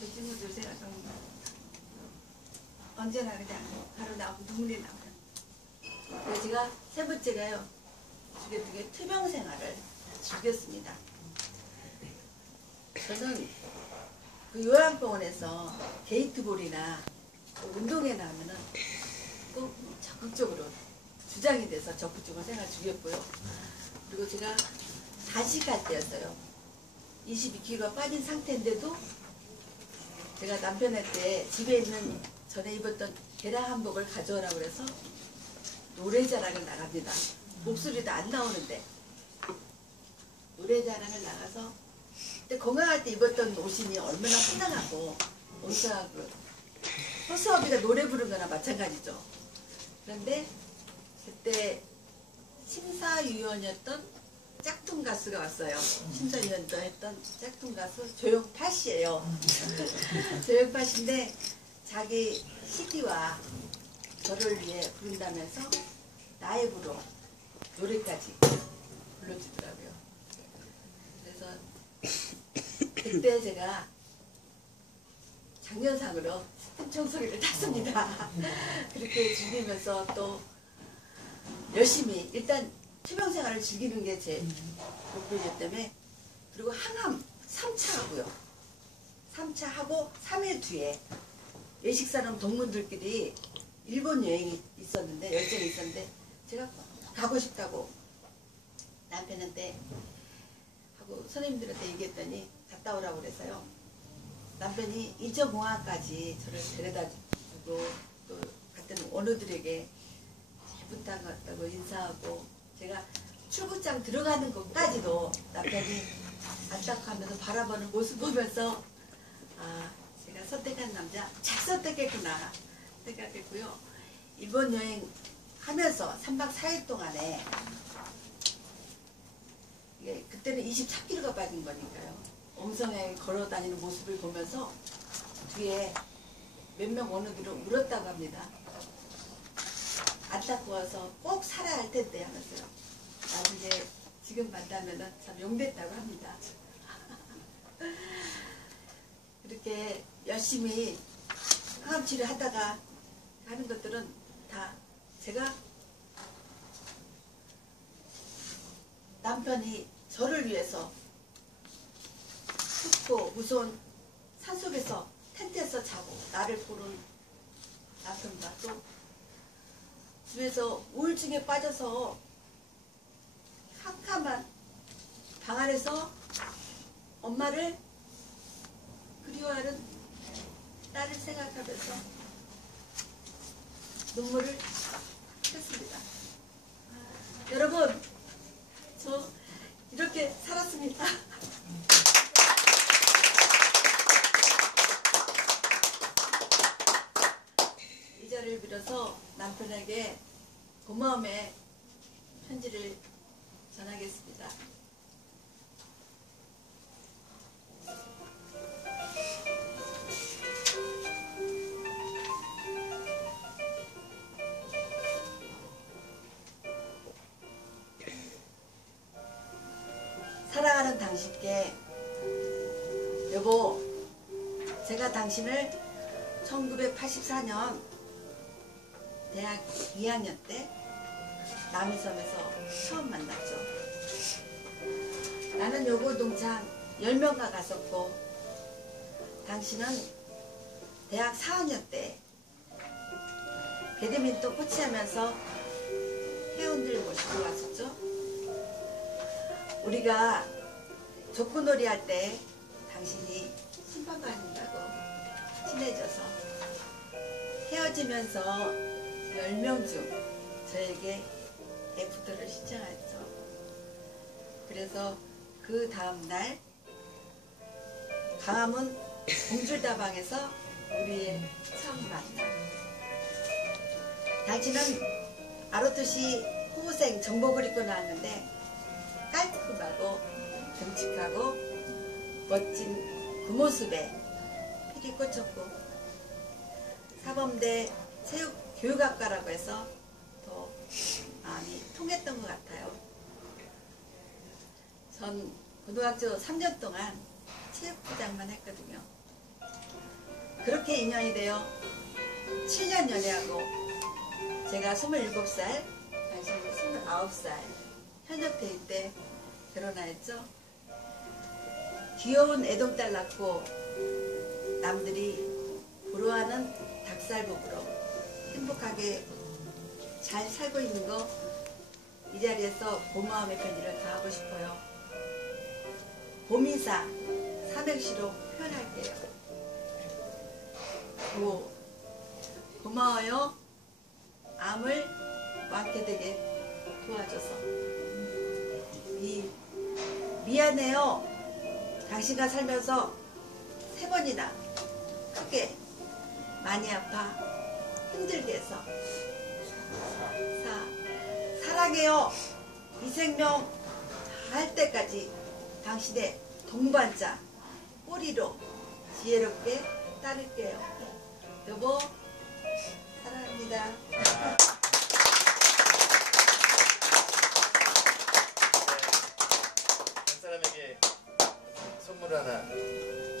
앞에 친구들 생각하면 언제나 그냥 바로 나오고 눈물이 나와요. 그래서 제가 세 번째가요. 주게되게 투병 생활을 즐겼습니다. 저는 그 요양병원에서 게이트볼이나 운동회 나오면은 꼭 적극적으로 주장이 돼서 적극적으로 생활 즐겼고요. 그리고 제가 단식할 때였어요. 22kg가 빠진 상태인데도 제가 남편한테 집에 있는 전에 입었던 계량 한복을 가져오라고 그래서 노래자랑을 나갑니다. 목소리도 안 나오는데 노래자랑을 나가서 그때 건강할 때 입었던 옷이 얼마나 화장하고 온수하고 허수아비가 노래 부른 거나 마찬가지죠. 그런데 그때 심사위원이었던 짝퉁 가수가 왔어요. 심사위원도 했던 짝퉁 가수 조용파 씨예요. 조용파 씨인데 자기 CD와 저를 위해 부른다면서 라이브로 노래까지 불러주더라고요. 그래서 그때 제가 장려상으로 스팀 청소기를 탔습니다. 그렇게 즐기면서 또 열심히 일단 투병생활을 즐기는 게 제 목표이기 때문에 그리고 항암 3차 하고요. 3차 하고 3일 뒤에 외식사람 동문들끼리 일본 여행이 있었는데 열정이 있었는데 제가 가고 싶다고 남편한테 하고 선생님들한테 얘기했더니 갔다 오라고 그래서요. 남편이 인천공항까지 저를 데려다주고 또 갔던 원우들에게 부탁했다고 인사하고 제가 출구장 들어가는 것까지도 남편이 안타까워하면서 바라보는 모습 보면서 아 제가 선택한 남자 잘 선택했구나 생각했고요. 일본 여행 하면서 3박 4일 동안에 이게 그때는 24kg가 빠진 거니까요. 엉성하게 걸어 다니는 모습을 보면서 뒤에 몇 명 원우들을 울었다고 합니다. 안타까워서 꼭 살아야 할 텐데 하면서요. 나중에 지금 만나면은 참 용됐다고 합니다. 이렇게 열심히 항암 치료하다가 하는 것들은 다 제가 남편이 저를 위해서 춥고 무서운 산속에서 텐트에서 자고 나를 보는 남편과 또 집에서 우울증에 빠져서 캄캄한 방 안에서 엄마를 그리워하는 딸을 생각하면서 눈물을 흘렸습니다. 여러분, 저 이렇게 살았습니다. 이 자리를 빌어서 남편에게 고마움의 편지를 전하겠습니다. 사랑하는 당신께 여보, 제가 당신을 1984년 대학 2학년 때 남이섬에서 처음 만났죠. 나는 여고 동창 10명과 갔었고 당신은 대학 4학년 때 배드민턴 코치하면서 회원들 모시고 왔었죠. 우리가 족구놀이 할 때 당신이 심판받는다고 친해져서 헤어지면서 10명 중 저에게 애프터를 신청했죠. 그래서 그 다음날 강화문 공줄다방에서 우리의 처음 만남. 당신은 아르토시 호생 정복을 입고 나왔는데 깔끔하고 듬직하고 멋진 그 모습에 필이 꽂혔고 사범대 체육교육학과라고 해서 더 마음이 통했던 것 같아요. 전 고등학교 3년 동안 체육부장만 했거든요. 그렇게 인연이 되어 7년 연애하고 제가 27살, 당신은 29살 현역대회 때 결혼하였죠. 귀여운 애동딸 낳고 남들이 부러워하는 닭살 부부로 행복하게 잘 살고 있는 거 이 자리에서 고마움의 편지를 다하고 싶어요. 봄인사 삼행시로 표현할게요. 고마워요. 암을 완쾌되게 도와줘서. 미안해요. 당신과 살면서 3번이나 크게 많이 아파 힘들게 해서. 사랑해요. 이 생명 할 때까지 당신의 동반자 꼬리로 지혜롭게 따를게요. 여보 사랑합니다. 한 사람에게 선물 하나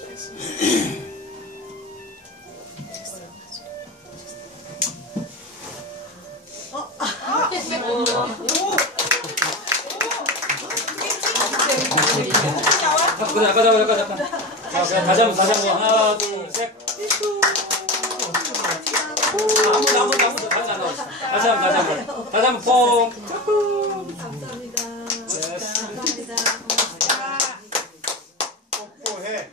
주겠습니다. 그래, 잠깐. 자, 다시 한번 하나, 둘, 셋. 한번 다시 한번 퐁. 감사합니다. 예스. 감사합니다. 뽀뽀해.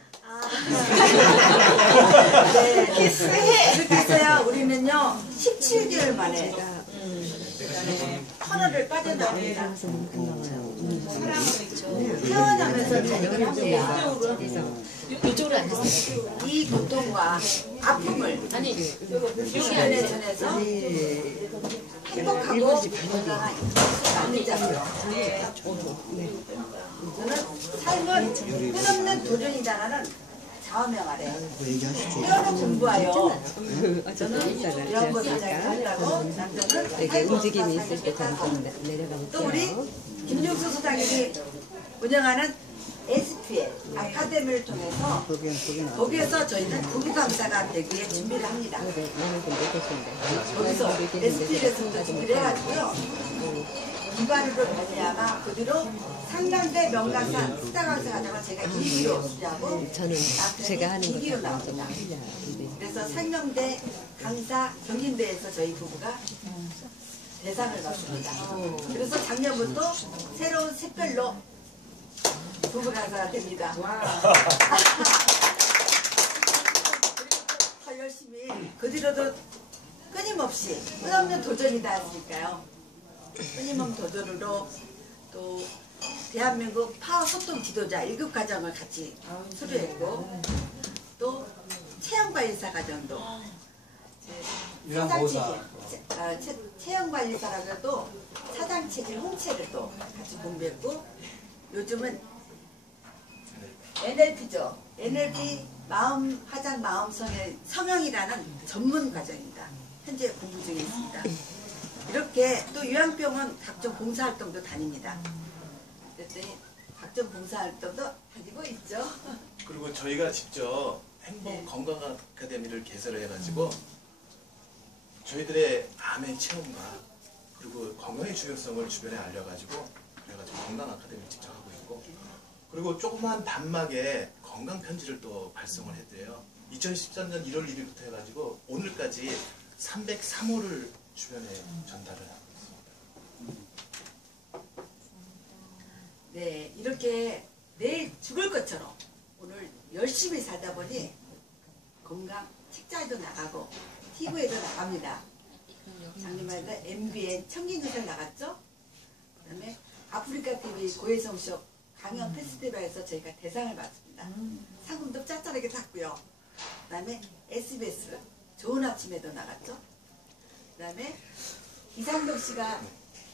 네, 키스해. 그래서야 우리는요 17개월 만에 터널을 빠져나옵니다. 태어나면서 자녀를 합니다. 이쪽으로 앉으세요. 이 고통과 아픔을 아니, 주변에 전해서 행복하고 건강한 남자고요. 저는 삶은 끝없는 도전이다라는 좌우명 아래 뛰어난 공부하여 저는 이런 것을 잘 한다고 남자는 되게 움직임이 있을 때 점점 내려가고 또 우리 김종수 소장님이 운영하는 SPL 아카데미를 통해서 거기에서 저희는 부부 강사가 되기 위해 준비를 합니다. 거기서 SPL에서 준비를 해가지고요. 기관으로 말미암아 그 뒤로 상담대 명강사 스타 강사 과정을 제가 2기로 수료하고 저는 제가 하는 2기로 나옵니다. 그래서 상명대 강사 경진대에서 저희 부부가 대상을 받습니다. 그래서 작년부터 새로운 샛별로 부부 강사가 됩니다. 더 열심히 그 뒤로도 끊임없이 끝없는 도전이다 했으니까요. 끊임없는 도전으로 또 대한민국 파워 소통 지도자 1급 과정을 같이 수료했고 또 체형관리사 과정도 체형관리사라고 해도 사장체질 홍채를 또 같이 공부했고 요즘은 NLP죠. NLP 마음 화장 성형이라는 전문 과정입니다. 현재 공부 중에 있습니다. 이렇게 또 요양병원 각종 봉사활동도 다닙니다. 그랬더니 각종 봉사활동도 다니고 있죠. 그리고 저희가 직접 행복 네. 건강 아카데미를 개설을 해가지고 저희들의 암의 체험과 그리고 건강의 중요성을 주변에 알려가지고 그래가지고 건강 아카데미를 직접 하고 있고 그리고 조그만 단막에 건강 편지를 또 발송을 했대요. 2013년 1월 1일부터 해가지고 오늘까지 303호를 주변에 전달을 하고 있습니다. 네, 이렇게 내일 죽을 것처럼 오늘 열심히 살다 보니 건강 책자에도 나가고 TV에도 나갑니다. 작년마다 MBN 청진조사 나갔죠? 그 다음에 아프리카 TV 고해성쇼 강연 페스티벌에서 저희가 대상을 받습니다. 상금도 짭짤하게 탔고요. 그 다음에 SBS 좋은 아침에도 나갔죠? 그 다음에 이상동 씨가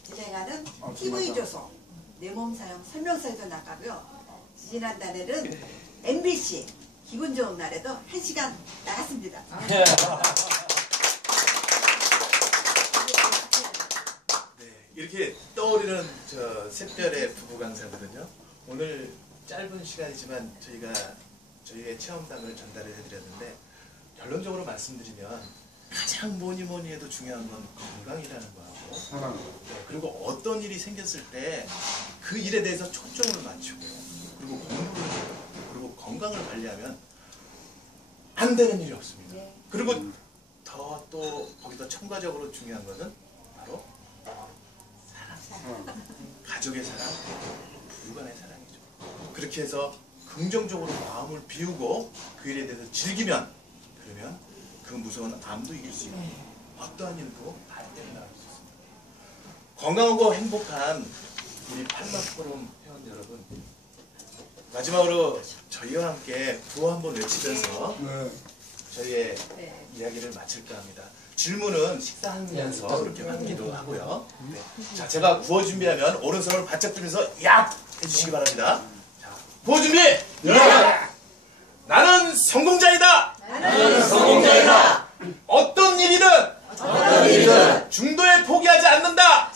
진행하는 TV조선 내 몸 사용 설명서에도 나가고요. 지난달에는 MBC 기분 좋은 날에도 1시간 나갔습니다. 네, 이렇게 떠오르는 샛별의 부부 강사거든요. 오늘 짧은 시간이지만 저희의 체험담을 전달을 해드렸는데 결론적으로 말씀드리면 가장 뭐니 해도 중요한 건 건강이라는 거하고 네, 그리고 어떤 일이 생겼을 때 그 일에 대해서 초점을 맞추고 그리고 공부를 해요. 그리고 건강을 관리하면 안 되는 일이 없습니다. 그리고 더 또 거기서 첨가적으로 중요한 것은 바로 사랑. 가족의 사랑, 부부간의 사랑이죠. 그렇게 해서 긍정적으로 마음을 비우고 그 일에 대해서 즐기면 그러면 그 무서운 암도 이길 수 있고 어떠한 일도 발전해 나갈 수 있습니다. 건강하고 행복한 우리 팔마 포럼 회원 여러분, 마지막으로 저희와 함께 구호 한번 외치면서 저희의 이야기를 마칠까 합니다. 질문은 식사하면서 그렇게 하기도 하고요. 네. 자, 제가 구호 준비하면 오른손을 바짝 들면서 야! 해주시기 바랍니다. 자, 구호 준비! 나는 성공자이다! 나는 성공자이다. 어떤 일이든 중도에 포기하지 않는다!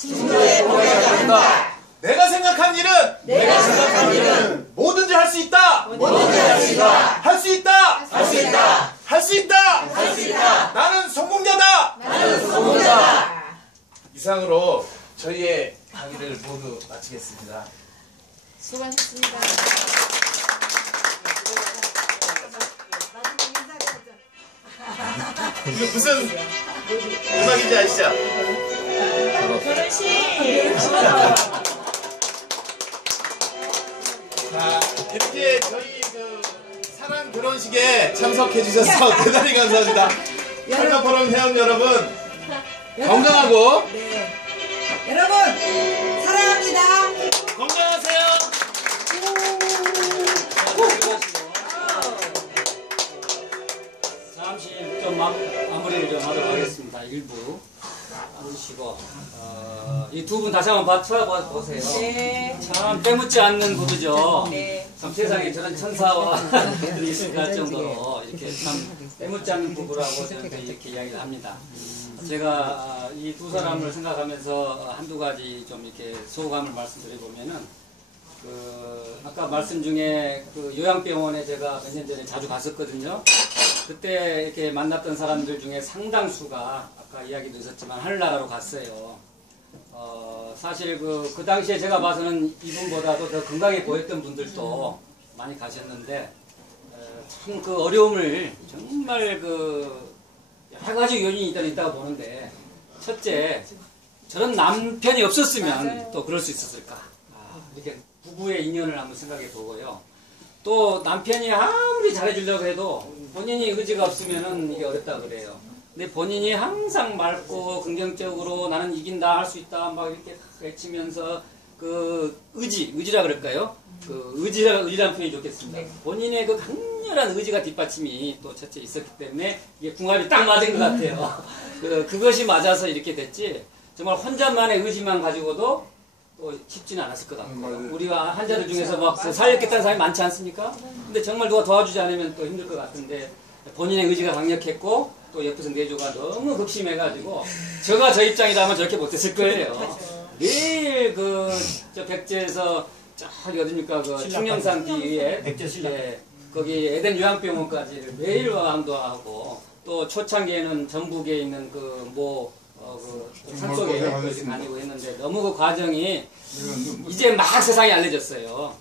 내가 생각한 일은 뭐든지 할 수 있다! 할 수 있다! 나는 성공자다! 이상으로 저희의 강의를 모두 마치겠습니다. 수고하셨습니다. 이거 무슨 음악인지 아시죠? 결혼식. 자, 이렇게 저희 그 사랑 결혼식에 참석해 주셔서 대단히 감사합니다. 팔마포럼 회원 여러분 건강하고 여러분 사랑합니다. 건강하세요. 잠시 좀 마무리를 좀 하도록 하겠습니다. 일부 마무리시고 이 두 분 다시 한번 쳐보세요. 네. 참 빼묻지 않는 부부죠. 네. 참 세상에 저런 천사와 들이 있을까 할 정도로 이렇게 참 빼묻지 않는 부부라고 저는 이렇게 이야기를 합니다. 제가 이 두 사람을 생각하면서 한두 가지 좀 이렇게 소감을 말씀드려보면은 아까 말씀 중에 그 요양병원에 제가 몇 년 전에 자주 갔었거든요. 그때 이렇게 만났던 사람들 중에 상당수가 아까 이야기도 있었지만 하늘나라로 갔어요. 사실 그 당시에 제가 봐서는 이분보다도 더 건강해 보였던 분들도 많이 가셨는데 참 그 어려움을 정말 그 여러 가지 요인이 있다고 보는데 첫째 저런 남편이 없었으면 또 그럴 수 있었을까 이렇게 부부의 인연을 한번 생각해 보고요. 또 남편이 아무리 잘해주려고 해도 본인이 의지가 없으면은 이게 어렵다 그래요. 근데 본인이 항상 맑고 긍정적으로 나는 이긴다 할 수 있다 막 이렇게 외치면서 그 의지라 그럴까요? 그 의지라는 표현이 좋겠습니다. 본인의 그 강렬한 의지가 뒷받침이 또 첫째 있었기 때문에 이게 궁합이 딱 맞은 것 같아요. 그것이 맞아서 이렇게 됐지 정말 혼자만의 의지만 가지고도 또 쉽지는 않았을 것 같고요. 우리가 환자들 중에서 막 살렸겠다는 사람이 많지 않습니까? 근데 정말 누가 도와주지 않으면 또 힘들 것 같은데 본인의 의지가 강력했고 또 옆에서 내조가 너무 극심해가지고 제가 저 입장이라면 저렇게 못했을 거예요. 매일 저 백제에서 저기 어딥니까 그 충령산 뒤에 예, 거기 에덴 요양병원까지 매일 왕도하고 또 초창기에는 전북에 있는 그 산속에 다니고 했는데 너무 그 과정이 이제 막 세상에 알려졌어요.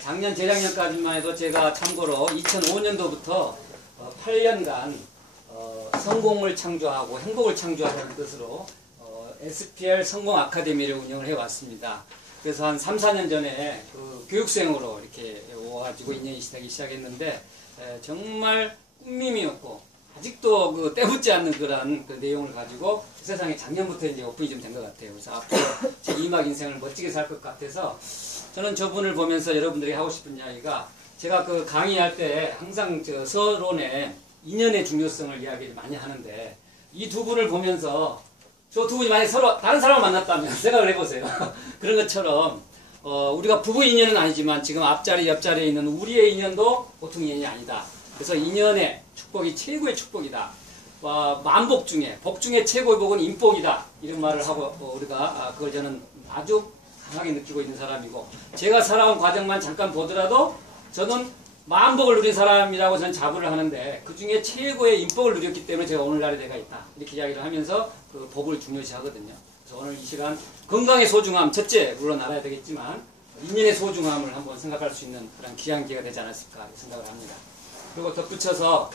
작년 재작년까지만 해도 제가 참고로 2005년도부터 8년간 성공을 창조하고 행복을 창조하자는 뜻으로 SPL 성공 아카데미를 운영을 해왔습니다. 그래서 한 3, 4년 전에 그 교육생으로 이렇게 와가지고 인연이 시작했는데 정말 꿈밈이었고 아직도 그 때묻지 않는 그런 그 내용을 가지고 세상에 작년부터 이제 오픈이 좀 된 것 같아요. 그래서 앞으로 제 이막 인생을 멋지게 살 것 같아서 저는 저분을 보면서 여러분들이 하고 싶은 이야기가 제가 그 강의할 때 항상 저 서론에 인연의 중요성을 이야기를 많이 하는데 이 두 분을 보면서 저 두 분이 만약 서로 다른 사람을 만났다면 생각을 해보세요. 그런 것처럼 우리가 부부 인연은 아니지만 지금 앞자리 옆자리에 있는 우리의 인연도 보통 인연이 아니다. 그래서 인연의 축복이 최고의 축복이다. 만복 중에 복 중에 최고의 복은 인복이다. 이런 말을 하고 우리가 그걸 저는 아주 강하게 느끼고 있는 사람이고 제가 살아온 과정만 잠깐 보더라도 저는 만복을 누린 사람이라고 저는 자부를 하는데 그 중에 최고의 인복을 누렸기 때문에 제가 오늘날에 내가 있다. 이렇게 이야기를 하면서 그 복을 중요시하거든요. 그래서 오늘 이 시간 건강의 소중함, 첫째 물론 알아야 되겠지만 인연의 소중함을 한번 생각할 수 있는 그런 귀한 기회가 되지 않았을까 생각을 합니다. 그리고 덧붙여서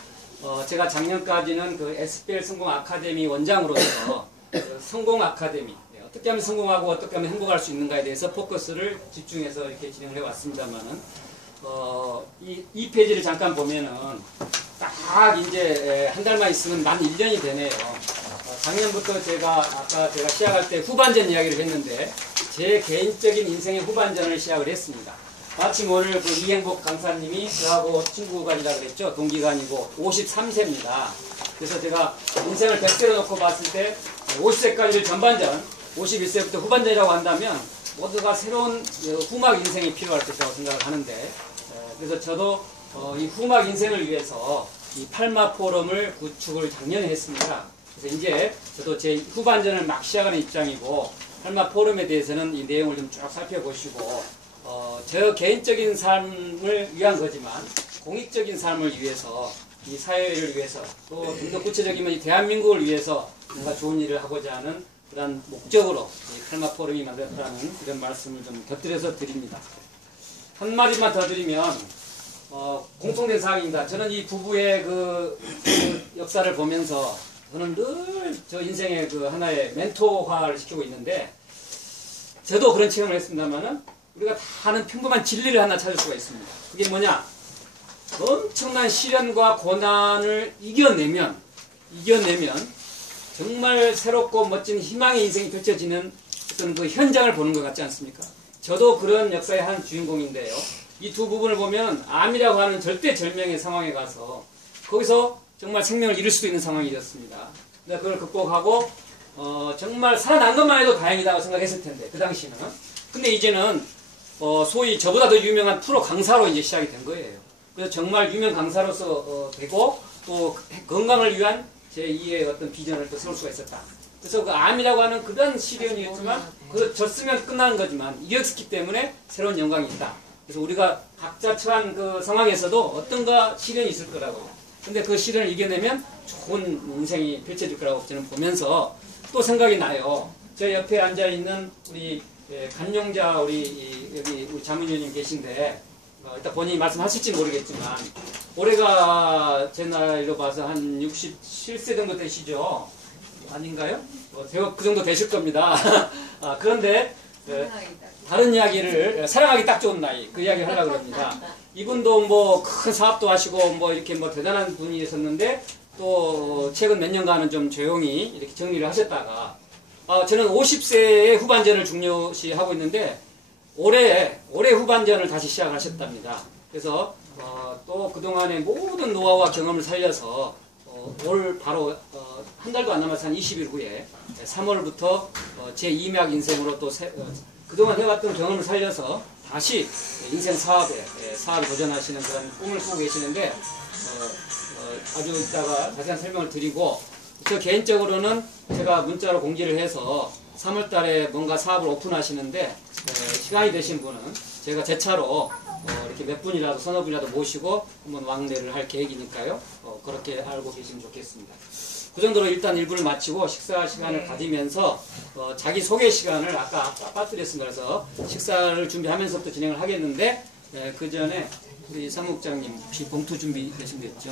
제가 작년까지는 그 SPL 성공 아카데미 원장으로서 그 성공 아카데미 어떻게 하면 성공하고 어떻게 하면 행복할 수 있는가에 대해서 포커스를 집중해서 이렇게 진행을 해왔습니다만은 이 페이지를 잠깐 보면은 딱 이제 한 달만 있으면 만 1년이 되네요. 작년부터 아까 제가 시작할 때 후반전 이야기를 했는데 제 개인적인 인생의 후반전을 시작을 했습니다. 마침 오늘 그 이행복 강사님이 저하고 친구간이라 그랬죠. 동기가 아니고 53세입니다. 그래서 제가 인생을 100세로 놓고 봤을 때 50세까지를 전반전, 51세부터 후반전이라고 한다면 모두가 새로운 후막 인생이 필요할 것이라고 생각을 하는데 그래서 저도 이 후막 인생을 위해서 이 팔마 포럼을 구축을 작년에 했습니다. 그래서 이제 저도 제 후반전을 막 시작하는 입장이고 팔마 포럼에 대해서는 이 내용을 좀 쭉 살펴보시고 저 개인적인 삶을 위한 거지만 공익적인 삶을 위해서 이 사회를 위해서 또 좀 더 구체적이면 이 대한민국을 위해서 뭔가 좋은 일을 하고자 하는 그런 목적으로 이 팔마 포럼이 만들었다는 이런 말씀을 좀 곁들여서 드립니다. 한마디만 더 드리면 공통된 사항입니다. 저는 이 부부의 그 역사를 보면서 저는 늘 저 인생의 그 하나의 멘토화를 시키고 있는데 저도 그런 체험을 했습니다만은 우리가 다 아는 평범한 진리를 하나 찾을 수가 있습니다. 그게 뭐냐? 엄청난 시련과 고난을 이겨내면 정말 새롭고 멋진 희망의 인생이 펼쳐지는 어떤 그 현장을 보는 것 같지 않습니까? 저도 그런 역사의 한 주인공인데요. 이 두 부분을 보면 암이라고 하는 절대절명의 상황에 가서 거기서 정말 생명을 잃을 수도 있는 상황이었습니다. 근데 그걸 극복하고 정말 살아난 것만 해도 다행이다고 생각했을 텐데 그 당시는. 근데 이제는 소위 저보다 더 유명한 프로 강사로 이제 시작이 된 거예요. 그래서 정말 유명 강사로서 되고 또 건강을 위한 제2의 어떤 비전을 또 세울 수가 있었다. 그래서 그 암이라고 하는 그런 시련이었지만 그 졌으면 끝나는 거지만 이겼기 때문에 새로운 영광이 있다. 그래서 우리가 각자 처한 그 상황에서도 어떤가 시련이 있을 거라고요. 근데 그 시련을 이겨내면 좋은 인생이 펼쳐질 거라고 저는 보면서 또 생각이 나요. 저 옆에 앉아있는 우리 간용자 여기 우리 자문위원님 계신데 일단 본인이 말씀하실지 모르겠지만 올해가 제 나이로 봐서 한 67세 정도 되시죠? 아닌가요? 그 정도 되실 겁니다. 그런데 다른 이야기를 사랑하기 딱 좋은 나이 그 이야기 하려고 합니다. 이분도 뭐 큰 사업도 하시고 뭐 이렇게 뭐 대단한 분이셨는데 또 최근 몇 년간은 좀 조용히 이렇게 정리를 하셨다가 저는 50세의 후반전을 중요시하고 있는데 올해 후반전을 다시 시작하셨답니다. 그래서 또 그동안의 모든 노하우와 경험을 살려서 올 바로 한 달도 안 남아서 한 20일 후에 3월부터 제 2막 인생으로 또 그동안 해왔던 경험을 살려서 다시 인생 사업에 도전하시는 그런 꿈을 꾸고 계시는데 아주 이따가 자세한 설명을 드리고 저 개인적으로는 제가 문자로 공지를 해서 3월 달에 뭔가 사업을 오픈하시는데 시간이 되신 분은 제가 제 차로 이렇게 몇 분이라도 서너 분이라도 모시고 한번 왕래를 할 계획이니까요. 그렇게 알고 계시면 좋겠습니다. 그 정도로 일단 일부를 마치고 식사 시간을 가지면서 자기 소개 시간을 아까 빠뜨렸습니다. 그래서 식사를 준비하면서부터 진행을 하겠는데 그 전에 우리 사무국장님 혹시 봉투 준비되신댔죠?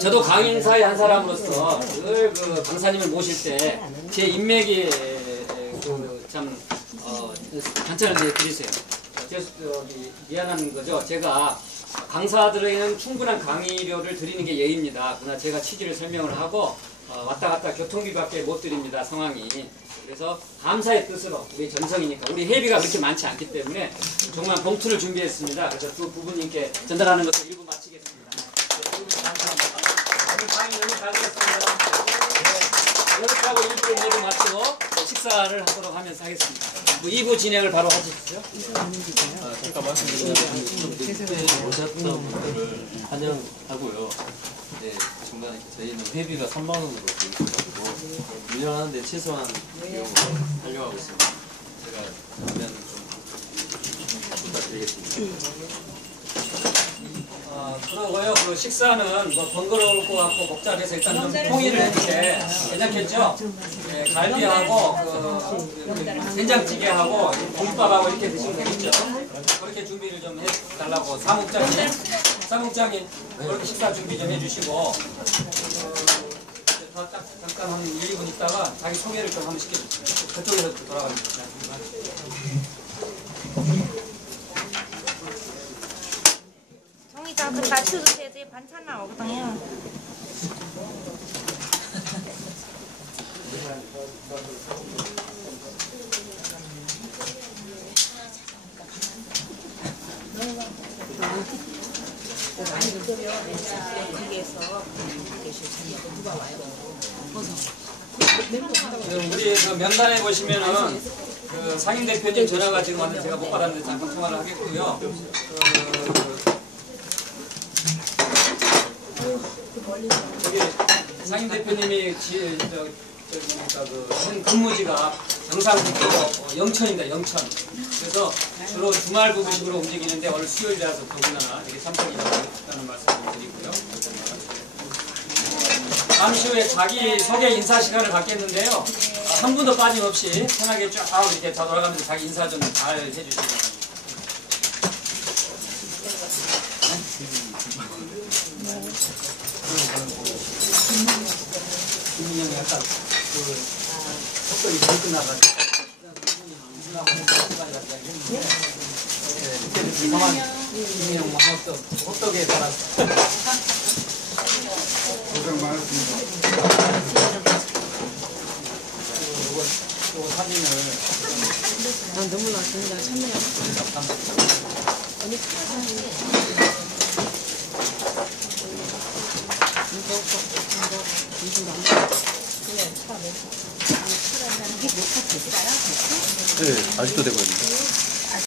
저도 강인사의 한 사람으로서 늘 그 강사님을 모실 때 제 인맥이 참 반찬을 드리세요. 미안한 거죠. 제가 강사들에게는 충분한 강의료를 드리는 게 예의입니다. 그러나 제가 취지를 설명을 하고 왔다 갔다 교통비밖에 못 드립니다. 상황이. 그래서 감사의 뜻으로 우리 전성이니까 우리 회비가 그렇게 많지 않기 때문에 정말 봉투를 준비했습니다. 그래서 두 부부님께 전달하는 것을 일부 마치겠습니다. 감사합니다. 오늘 강의 너무 잘 들었습니다. 이렇게 하고 1부를 마치고 식사를 하도록 하면서 하겠습니다. 2부 진행을 바로 하십시오. 잠깐 말씀드리면 그때 오셨던 분들을 환영하고요. 네, 중간에 저희는 회비가 3만 원으로 되어 있어가지고 운영하는데 최소한 비용으로 활용하고 있습니다. 제가 그러면 좀 부탁드리겠습니다. 그러고요. 그 식사는 뭐 번거로울 것 같고 복잡해서 일단 좀 통일을 해주게 괜찮겠죠? 네, 갈비하고 그 된장찌개하고 김밥하고 이렇게 드시면 되겠죠? 그렇게 준비를 좀 해달라고 사무장님 그렇게 식사 준비 좀 해주시고 잠깐 한 1, 2분 있다가 자기 소개를 좀 한번 시켜주세요. 그쪽에서 돌아갑니다. 정이가 그 맞춰주세요. 이제 반찬 나오거든요. 우리 그 명단에 보시면은 그 상임 대표님 전화가 지금 왔는데 제가 못 받았는데 잠깐 통화를 하겠고요. 여기 상임 대표님이 현 근무지가 경상북도 영천입니다. 영천. 그래서 주로 주말 부부식으로 움직이는데 오늘 수요일이라서 더군다나 되게 참석이라고 했다는 말씀을 드리고요. 잠시 후에 자기 소개 인사 시간을 갖겠는데요. 한 분도 빠짐없이 편하게 쭉 이렇게 다 돌아가면서 자기 인사 좀 잘 해주시기 바랍니다. 김민영이 약간 속도이 덜 끝나가지고 김민영 호떡에 따라서 고생 많았습니다. 요 사진을 눈물 났습니다. 참네요. 네, 아직도 되고 있는데.